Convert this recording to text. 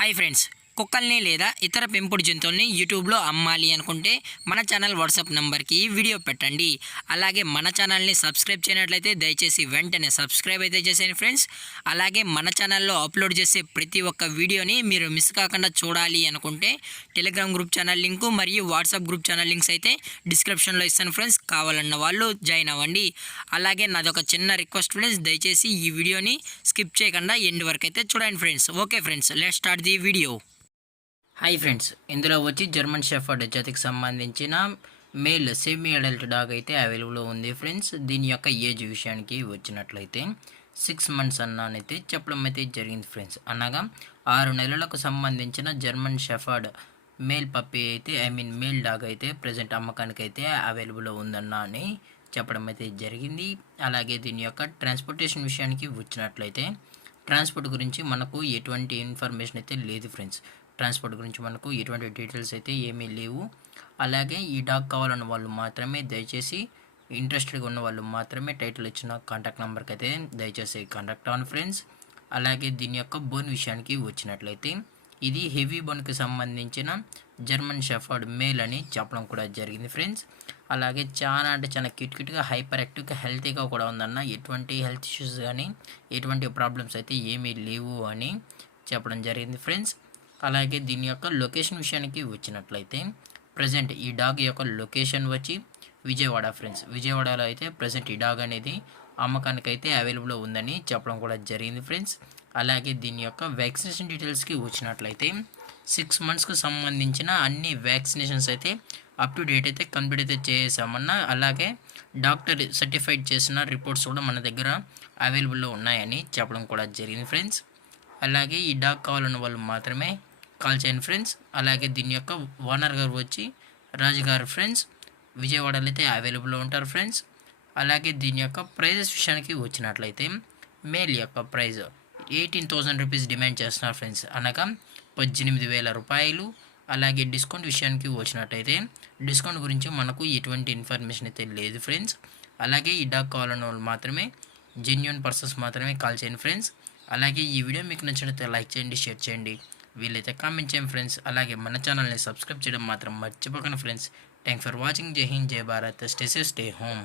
Hi friends, కుక్కల్ని లేదా ఇతర పెంపుడు జంతువుల్ని యూట్యూబ్లో అమ్మాలి అనుకుంటే మన ఛానల్ వాట్సాప్ నెంబర్కి వీడియో పెట్టండి. అలాగే మన ఛానల్ని సబ్స్క్రైబ్ చేయనట్లయితే దయచేసి వెంటనే సబ్స్క్రైబ్ అయితే చేసేయండి ఫ్రెండ్స్. అలాగే మన ఛానల్లో అప్లోడ్ చేసే ప్రతి ఒక్క వీడియోని మీరు మిస్ కాకుండా చూడాలి అనుకుంటే టెలిగ్రామ్ గ్రూప్ ఛానల్ లింకు మరియు వాట్సాప్ గ్రూప్ ఛానల్ లింక్స్ అయితే డిస్క్రిప్షన్లో ఇస్తాను ఫ్రెండ్స్. కావాలన్న వాళ్ళు జాయిన్ అవ్వండి. అలాగే నాదొక చిన్న రిక్వెస్ట్ ఫ్రెండ్స్, దయచేసి ఈ వీడియోని స్కిప్ చేయకుండా ఎండ్ వరకు అయితే చూడండి friends. Okay friends, let's start the video. Hi friends, ఇందులో వచ్చి జర్మన్ షెఫర్డ్ జాతికి సంబంధించిన మేల్ సెమీ అడల్ట్ డాగ్ అయితే అవైలబుల్లో ఉంది ఫ్రెండ్స్. దీని యొక్క ఏజ్ విషయానికి వచ్చినట్లయితే 6 మంత్స్ అన్నానైతే చెప్పడం అయితే జరిగింది ఫ్రెండ్స్. అనగా 6 నెలలకు సంబంధించిన జర్మన్ షెఫర్డ్ మేల్ పప్పీ అయితే మేల్ డాగ్ అయితే ప్రజెంట్ అమ్మకానికి అయితే అవైలబుల్లో ఉందన్నా అని చెప్పడం అయితే జరిగింది. అలాగే దీని యొక్క ట్రాన్స్పోర్టేషన్ విషయానికి వచ్చినట్లయితే ట్రాన్స్పోర్ట్ గురించి మనకు ఎటువంటి ఇన్ఫర్మేషన్ అయితే లేదు ఫ్రెండ్స్. ట్రాన్స్పోర్ట్ గురించి మనకు ఎటువంటి డీటెయిల్స్ అయితే ఏమీ లేవు. అలాగే ఈ డాగ్ కావాలన్న వాళ్ళు మాత్రమే దయచేసి ఇంట్రెస్టెడ్గా ఉన్న వాళ్ళు మాత్రమే టైటిల్ ఇచ్చిన కాంటాక్ట్ నెంబర్కి అయితే దయచేసి కాంటాక్ట్ అవ్వండి ఫ్రెండ్స్. అలాగే దీని యొక్క బోన్ విషయానికి వచ్చినట్లయితే ఇది హెవీ బోన్కి సంబంధించిన జర్మన్ షెఫర్డ్ మేల్ అని చెప్పడం కూడా జరిగింది ఫ్రెండ్స్. అలాగే చాలా అంటే చాలా క్యూట్గా హైపర్ యాక్టివ్గా హెల్తీగా కూడా ఉందన్న, ఎటువంటి హెల్త్ ఇష్యూస్ కానీ ఎటువంటి ప్రాబ్లమ్స్ అయితే ఏమీ లేవు అని చెప్పడం జరిగింది ఫ్రెండ్స్. అలాగే దీని యొక్క లొకేషన్ విషయానికి వచ్చినట్లయితే ప్రజెంట్ ఈ డాగ్ యొక్క లొకేషన్ వచ్చి విజయవాడ ఫ్రెండ్స్. విజయవాడలో అయితే ప్రజెంట్ ఈ డాగ్ అనేది అమ్మకానికి అయితే అవైలబుల్లో ఉందని చెప్పడం కూడా జరిగింది ఫ్రెండ్స్. అలాగే దీని యొక్క వ్యాక్సినేషన్ డీటెయిల్స్కి వచ్చినట్లయితే 6 మంత్స్కి సంబంధించిన అన్ని వ్యాక్సినేషన్స్ అయితే అప్ టు డేట్ అయితే కంప్లీట్ అయితే చేసామన్నా, అలాగే డాక్టర్ సర్టిఫైడ్ చేసిన రిపోర్ట్స్ కూడా మన దగ్గర అవైలబుల్లో ఉన్నాయని చెప్పడం కూడా జరిగింది ఫ్రెండ్స్. అలాగే ఈ డాగ్ కావాలన్న వాళ్ళు మాత్రమే కాల్ చేయండి ఫ్రెండ్స్. అలాగే దీని యొక్క ఓనర్ గారు వచ్చి రాజు గారు ఫ్రెండ్స్, విజయవాడలో అయితే అవైలబుల్లో ఉంటారు ఫ్రెండ్స్. అలాగే దీని యొక్క ప్రైజెస్ విషయానికి వచ్చినట్లయితే మేల్ యొక్క ప్రైజ్ 18,000 రూపీస్ డిమాండ్ చేస్తున్నారు ఫ్రెండ్స్, అనగా 18,000 రూపాయలు. అలాగే డిస్కౌంట్ విషయానికి వచ్చినట్టయితే డిస్కౌంట్ గురించి మనకు ఎటువంటి ఇన్ఫర్మేషన్ అయితే లేదు ఫ్రెండ్స్. అలాగే ఈ డాగ్ కావాలన్న వాళ్ళు మాత్రమే జెన్యూన్ పర్సన్స్ మాత్రమే కాల్ చేయండి ఫ్రెండ్స్. అలాగే ఈ వీడియో మీకు నచ్చినట్లయితే లైక్ చేయండి, షేర్ చేయండి, వీలైతే కామెంట్ చేయండి ఫ్రెండ్స్. అలాగే మన ఛానల్ని సబ్స్క్రైబ్ చేయడం మాత్రం మర్చిపోకండి ఫ్రెండ్స్. Thanks for watching. జై హింద్, జై Bharat, stay safe, stay home.